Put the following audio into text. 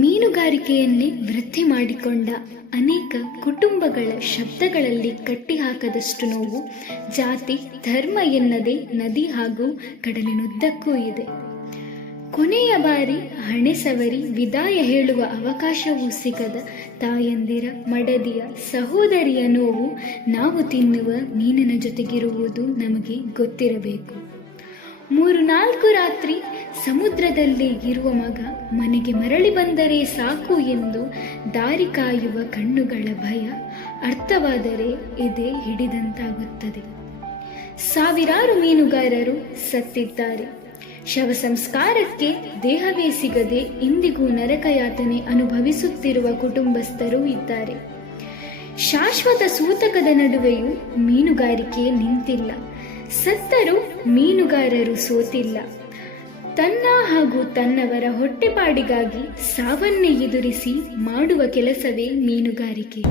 ಮೀನುಗಾರಿಕೆಯನ್ನೇ ವೃತ್ತಿ ಮಾಡಿಕೊಂಡ ಅನೇಕ ಕುಟುಂಬಗಳ ಶಬ್ದಗಳಲ್ಲಿ ಕಟ್ಟಿಹಾಕದಷ್ಟು ನೋವು ಜಾತಿ ಧರ್ಮ ಎನ್ನದೇ ನದಿ ಹಾಗೂ ಕಡಲಿನುದ್ದಕ್ಕೂ ಇದೆ. ಕೊನೆಯ ಬಾರಿ ಹಣೆ ಸವರಿ ವಿದಾಯ ಹೇಳುವ ಅವಕಾಶವೂ ಸಿಗದ ತಾಯಂದಿರ, ಮಡದಿಯ, ಸಹೋದರಿಯ ನೋವು ನಾವು ತಿನ್ನುವ ಮೀನಿನ ಜೊತೆಗಿರುವುದು ನಮಗೆ ಗೊತ್ತಿರಬೇಕು. 3-4 ರಾತ್ರಿ ಸಮುದ್ರದಲ್ಲೇ ಇರುವ ಮಗ ಮನೆಗೆ ಮರಳಿ ಬಂದರೆ ಸಾಕು ಎಂದು ದಾರಿ ಕಾಯುವ ಕಣ್ಣುಗಳ ಭಯ ಅರ್ಥವಾದರೆ ಎದೆ ಹಿಡಿದಂತಾಗುತ್ತದೆ. ಸಾವಿರಾರು ಮೀನುಗಾರರು ಸತ್ತಿದ್ದಾರೆ. ಶವ ಸಂಸ್ಕಾರಕ್ಕೆ ದೇಹವೇ ಸಿಗದೆ ಇಂದಿಗೂ ನರಕಯಾತನೆ ಅನುಭವಿಸುತ್ತಿರುವ ಕುಟುಂಬಸ್ಥರೂ ಇದ್ದಾರೆ. ಶಾಶ್ವತ ಸೂತಕದ ನಡುವೆಯೂ ಮೀನುಗಾರಿಕೆ ನಿಂತಿಲ್ಲ. ಸತ್ತರೂ ಮೀನುಗಾರರು ಸೋತಿಲ್ಲ. ತನ್ನ ಹಾಗೂ ತನ್ನವರ ಹೊಟ್ಟೆಪಾಡಿಗಾಗಿ ಸಾವನ್ನೇ ಎದುರಿಸಿ ಮಾಡುವ ಕೆಲಸವೇ ಮೀನುಗಾರಿಕೆ.